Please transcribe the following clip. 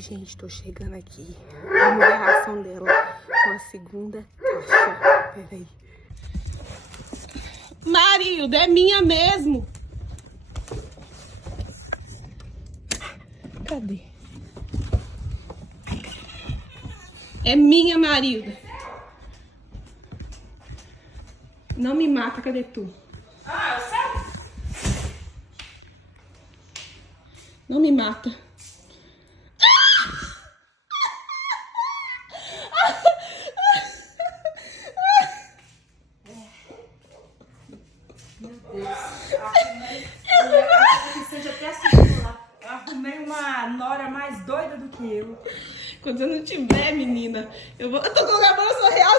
Gente, tô chegando aqui. Vamos ver a reação dela com a segunda caixa. Peraí. Marilda, é minha mesmo. Cadê? É minha, Marilda. Não me mata, cadê tu? Ah, eu sei. Não me mata. Meu Deus. Arrumei uma nora mais doida do que eu. Quando eu não tiver, menina, eu tô com a bolsa real.